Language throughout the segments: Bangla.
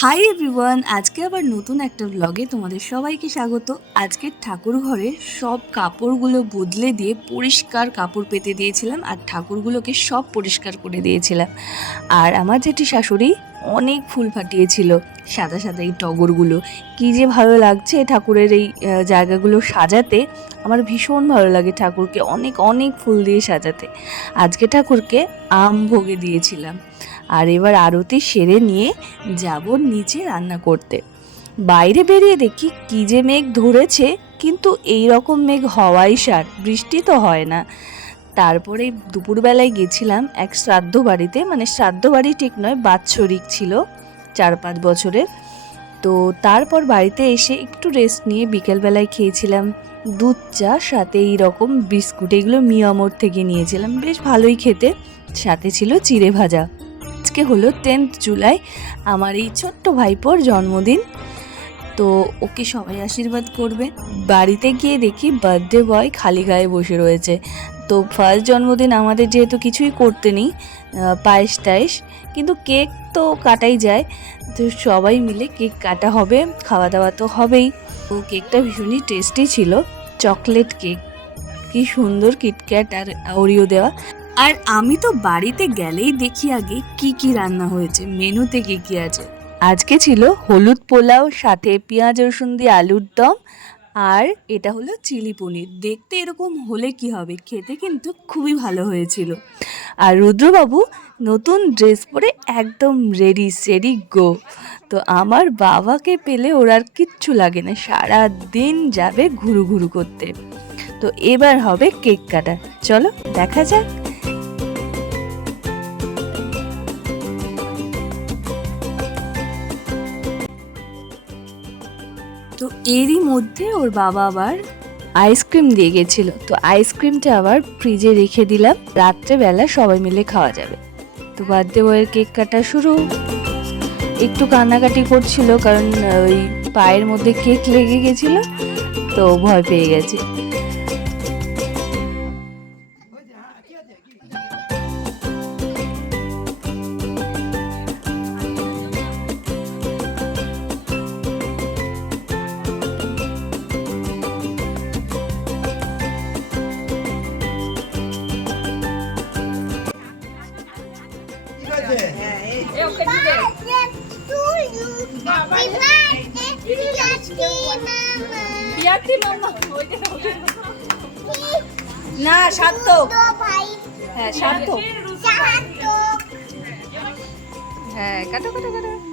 হাই এভরিওয়ান আজকে আবার নতুন একটা ব্লগে তোমাদের সবাইকে স্বাগত। আজকে ঠাকুর ঘরে সব কাপড়গুলো বদলে দিয়ে পরিষ্কার কাপড় পেতে দিয়েছিলাম আর ঠাকুরগুলোকে সব পরিষ্কার করে দিয়েছিলাম। আর আমার যেটি শাশুড়ি অনেক ফুল ফাটিয়েছিল, সাদা সাদা এই টগরগুলো। কী যে ভালো লাগছে ঠাকুরের এই জায়গাগুলো সাজাতে। আমার ভীষণ ভালো লাগে ঠাকুরকে, অনেক অনেক ফুল দিয়ে সাজাতে। আজকে ঠাকুরকে আম ভোগে দিয়েছিলাম। আর এবার আরতি সেরে নিয়ে যাব নিচে রান্না করতে। বাইরে বেরিয়ে দেখি কি যে মেঘ ধরেছে, কিন্তু এই রকম মেঘ হওয়াই সার, বৃষ্টি তো হয় না। তারপরে দুপুরবেলায় গেছিলাম এক শ্রাদ্ধ বাড়িতে মানে শ্রাদ্ধ বাড়ি ঠিক নয়, বাৎসরিক ছিল চার পাঁচ বছরের তো তারপর বাড়িতে এসে একটু রেস্ট নিয়ে বিকেলবেলায় খেয়েছিলাম দুধ চা, সাথে এই রকম বিস্কুট, এগুলো মিয়ামোর থেকে নিয়েছিলাম। বেশ ভালোই খেতে। সাথে ছিল চিড়ে ভাজা। আজকে হলো টেন্থ জুলাই, আমার এই ছোট্ট ভাইপোর জন্মদিন। তো ওকে সবাই আশীর্বাদ করবে। বাড়িতে গিয়ে দেখি বার্থডে বয় খালি গায়ে বসে রয়েছে। তো ফার্স্ট জন্মদিন আমাদের যেহেতু কিছুই করতে নেই পায়েস টায়েস, কিন্তু কেক তো কাটাই যায়। তো সবাই মিলে কেক কাটা হবে খাওয়া দাওয়া তো হবেই। তো কেকটা ভীষণই টেস্টি ছিল চকলেট কেক কি সুন্দর কিটক্যাট আর ওরিও দেওয়া। আর আমি তো বাড়িতে গেলেই দেখি আগে কি কি রান্না হয়েছে, মেনুতে কি কি আছে। আজকে ছিল হলুদ পোলাও, সাথে পেঁয়াজ, রসুন দিয়ে আলুর দম, আর এটা হলো চিলি পনির। দেখতে এরকম হলে কি হবে? খেতে কিন্তু খুবই ভালো হয়েছিল। আর রুদ্রবাবু নতুন ড্রেস পরে একদম রেডি, সেডি, গো। তো আমার বাবাকে পেলে ওর আর কিচ্ছু লাগে না সারা দিন যাবে ঘুরু ঘুরু করতে। তো এবার হবে কেক কাটা চলো, দেখা যাক। তো এরই মধ্যে ওর বাবা আবার আইসক্রিম দিয়ে গেছিল। তো আইসক্রিমটা আবার ফ্রিজে রেখে দিলাম। রাত্রেবেলা সবাই মিলে খাওয়া যাবে। তো বার্থডে বয়ের কেক কাটা শুরু। একটু কান্নাকাটি করছিল কারণ ওই পায়ের মধ্যে কেক লেগে গেছিল। তো ভয় পেয়ে গেছে। না সার্থক। হ্যাঁ সার্থক। হ্যাঁ কাটো কাটো কাটো।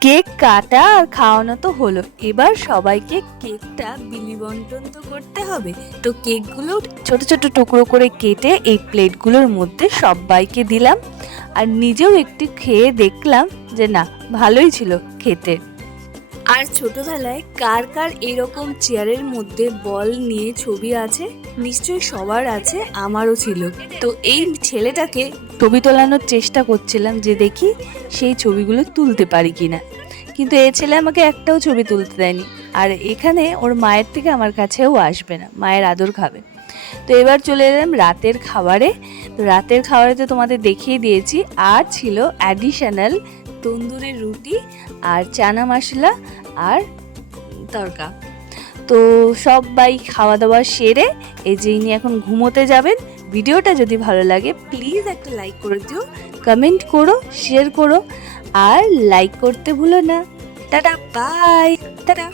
কেক কাটা আর খাওয়ানো তো হলো। এবার সবাইকে কেকটা বিলি বন্টন তো করতে হবে। তো কেকগুলো ছোট ছোট টুকরো করে কেটে এই প্লেটগুলোর মধ্যে সবাইকে দিলাম। আর নিজেও একটু খেয়ে দেখলাম যে না, ভালোই ছিল খেতে। আর ছোটবেলায় কার কার এরকম চেয়ারের মধ্যে বল নিয়ে ছবি আছে? নিশ্চয়ই সবার আছে, আমারও ছিল। তো এই ছেলেটাকে ছবি তোলানোর চেষ্টা করছিলাম যে দেখি সেই ছবিগুলো তুলতে পারি কিনা। কিন্তু এ ছেলে আমাকে একটাও ছবি তুলতে দেয়নি। আর এখানে ওর মায়ের থেকে আমার কাছেও আসবে না, মায়ের আদর খাবে। তো এবার চলে এলাম রাতের খাবারে। তো রাতের খাবারে তো তোমাদের দেখিয়ে দিয়েছি। আর ছিল অ্যাডিশনাল তন্দুরি রুটি আর চানা মশলা আর তরকা। তো সবাই খাওয়া দাওয়া সেরে এই যে ইনি এখন ঘুমোতে যাবেন, ভিডিওটা যদি ভালো লাগে প্লিজ একটা লাইক করে দিও কমেন্ট করো শেয়ার করো, আর লাইক করতে ভুলো না। Tata bye tata.